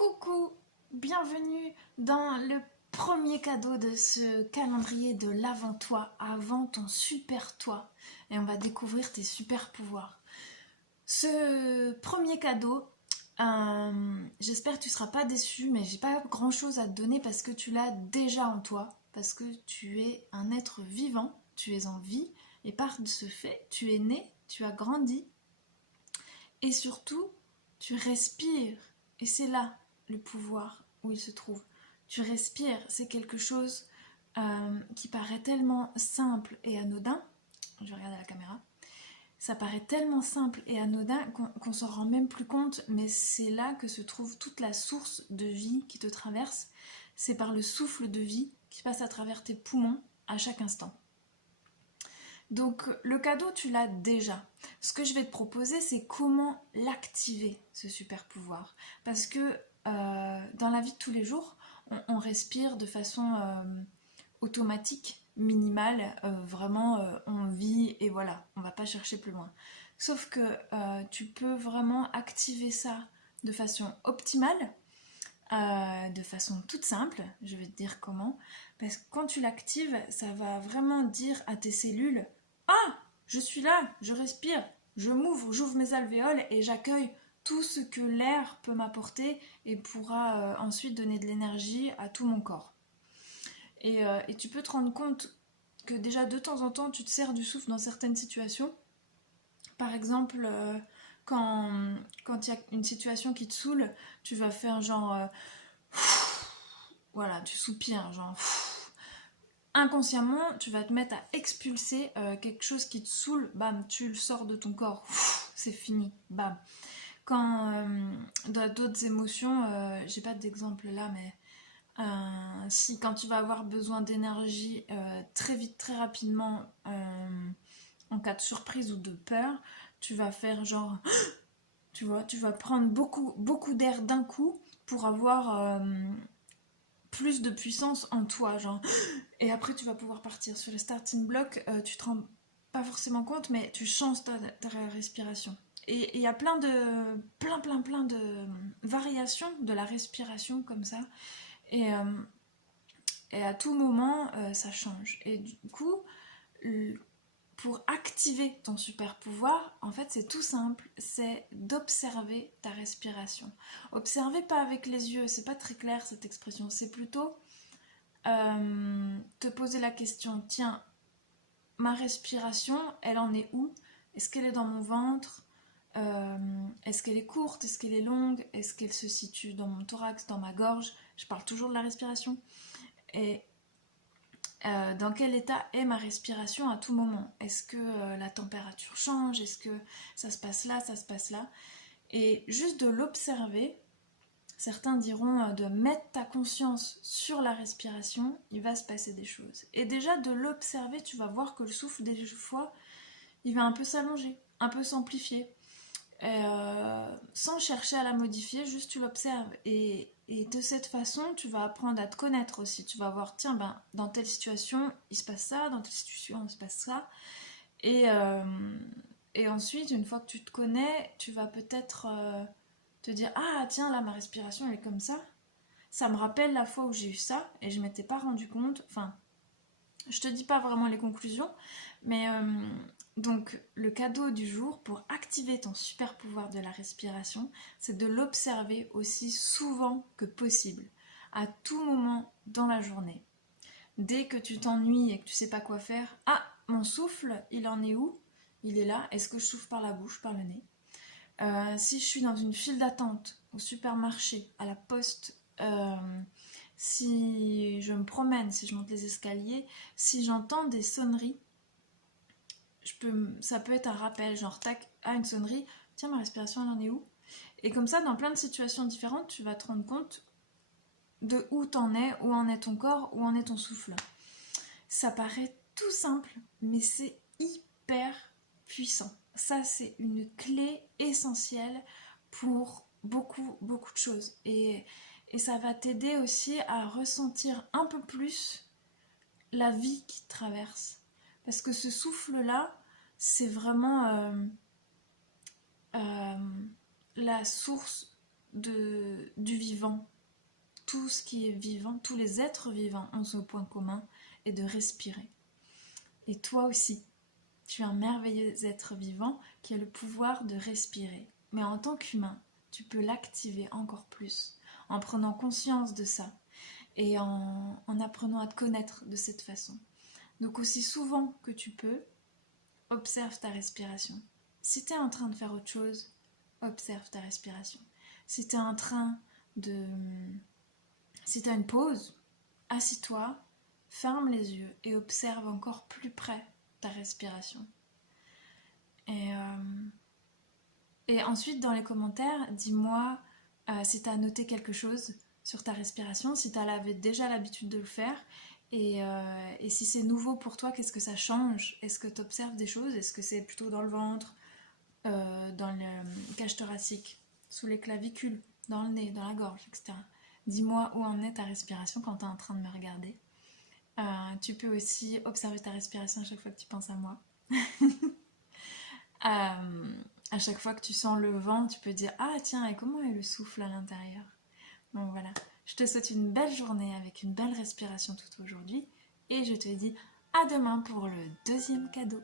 Coucou, bienvenue dans le premier cadeau de ce calendrier de l'avant-toi, avant ton super toi. Et on va découvrir tes super pouvoirs. Ce premier cadeau, j'espère que tu ne seras pas déçu, mais j'ai pas grand chose à te donner parce que tu l'as déjà en toi, parce que tu es un être vivant, tu es en vie, et par ce fait, tu es né, tu as grandi, et surtout, tu respires. Et c'est là le pouvoir où il se trouve. Tu respires, c'est quelque chose qui paraît tellement simple et anodin. Je regarde à la caméra. Ça paraît tellement simple et anodin qu'on s'en rend même plus compte, mais c'est là que se trouve toute la source de vie qui te traverse. C'est par le souffle de vie qui passe à travers tes poumons à chaque instant. Donc le cadeau, tu l'as déjà. Ce que je vais te proposer, c'est comment l'activer, ce super pouvoir. Parce que dans la vie de tous les jours, on respire de façon automatique, minimale, vraiment on vit et voilà, on va pas chercher plus loin. Sauf que tu peux vraiment activer ça de façon optimale, de façon toute simple, je vais te dire comment, parce que quand tu l'actives, ça va vraiment dire à tes cellules: ah, je suis là, je respire, je m'ouvre, j'ouvre mes alvéoles et j'accueille tout ce que l'air peut m'apporter et pourra ensuite donner de l'énergie à tout mon corps. Et tu peux te rendre compte que déjà de temps en temps, tu te sers du souffle dans certaines situations. Par exemple, quand il y a une situation qui te saoule, tu vas faire genre... voilà, tu soupires, genre... Inconsciemment, tu vas te mettre à expulser quelque chose qui te saoule, bam, tu le sors de ton corps, c'est fini, bam. Quand dans d'autres émotions, j'ai pas d'exemple là, mais si quand tu vas avoir besoin d'énergie très vite, très rapidement, en cas de surprise ou de peur, tu vas faire genre, tu vois, tu vas prendre beaucoup d'air d'un coup pour avoir plus de puissance en toi, genre. Et après, tu vas pouvoir partir sur le starting block. Tu te rends pas forcément compte, mais tu changes ta respiration. Et il y a plein de variations de la respiration comme ça. Et, euh, et à tout moment, ça change. Et du coup, pour activer ton super pouvoir, en fait, c'est tout simple, c'est d'observer ta respiration. Observer pas avec les yeux, c'est pas très clair cette expression, c'est plutôt te poser la question, tiens, ma respiration, elle en est où? Est-ce qu'elle est dans mon ventre? Est-ce qu'elle est courte? Est-ce qu'elle est longue? Est-ce qu'elle se situe dans mon thorax, dans ma gorge? Je parle toujours de la respiration. Et dans quel état est ma respiration à tout moment? Est-ce que la température change? Est-ce que ça se passe là, ça se passe là? Et juste de l'observer, certains diront de mettre ta conscience sur la respiration, il va se passer des choses. Et déjà de l'observer, tu vas voir que le souffle, des fois, il va un peu s'allonger, un peu s'amplifier. Sans chercher à la modifier, juste tu l'observes. Et de cette façon, tu vas apprendre à te connaître aussi. Tu vas voir, tiens, ben, dans telle situation, il se passe ça, dans telle situation, il se passe ça. Et, euh, et ensuite, une fois que tu te connais, tu vas peut-être te dire, ah tiens, là, ma respiration, elle est comme ça. Ça me rappelle la fois où j'ai eu ça et je m'étais pas rendu compte. Enfin, je te dis pas vraiment les conclusions, mais donc le cadeau du jour pour activer ton super pouvoir de la respiration, c'est de l'observer aussi souvent que possible, à tout moment dans la journée. Dès que tu t'ennuies et que tu sais pas quoi faire, ah, mon souffle, il en est où? Il est là. Est-ce que je souffle par la bouche, par le nez? Si je suis dans une file d'attente au supermarché, à la poste, si je me promène, si je monte les escaliers, si j'entends des sonneries, ça peut être un rappel, genre tac, ah une sonnerie, tiens ma respiration elle en est où? Et comme ça, dans plein de situations différentes, tu vas te rendre compte de où t'en es, où en est ton corps, où en est ton souffle. Ça paraît tout simple, mais c'est hyper puissant. Ça, c'est une clé essentielle pour beaucoup de choses. Et ça va t'aider aussi à ressentir un peu plus la vie qui te traverse. Parce que ce souffle-là, c'est vraiment la source du vivant. vivant, tout ce qui est vivant, tous les êtres vivants ont ce point commun et de respirer. Et toi aussi, tu es un merveilleux être vivant qui a le pouvoir de respirer. Mais en tant qu'humain, tu peux l'activer encore plus en prenant conscience de ça et en apprenant à te connaître de cette façon. Donc aussi souvent que tu peux, observe ta respiration. Si tu es en train de faire autre chose, observe ta respiration. Si tu es en train de... Si tu as une pause, assis-toi, ferme les yeux et observe encore plus près ta respiration. Et ensuite, dans les commentaires, dis-moi si tu as noté quelque chose sur ta respiration, si tu avais déjà l'habitude de le faire, et si c'est nouveau pour toi, qu'est-ce que ça change? Est-ce que tu observes des choses? Est-ce que c'est plutôt dans le ventre, dans le cage thoracique, sous les clavicules, dans le nez, dans la gorge, etc. Dis-moi où en est ta respiration quand tu es en train de me regarder. Tu peux aussi observer ta respiration à chaque fois que tu penses à moi. À chaque fois que tu sens le vent, tu peux dire « Ah tiens, et comment est le souffle à l'intérieur ?» Donc voilà, je te souhaite une belle journée avec une belle respiration tout aujourd'hui et je te dis à demain pour le deuxième cadeau.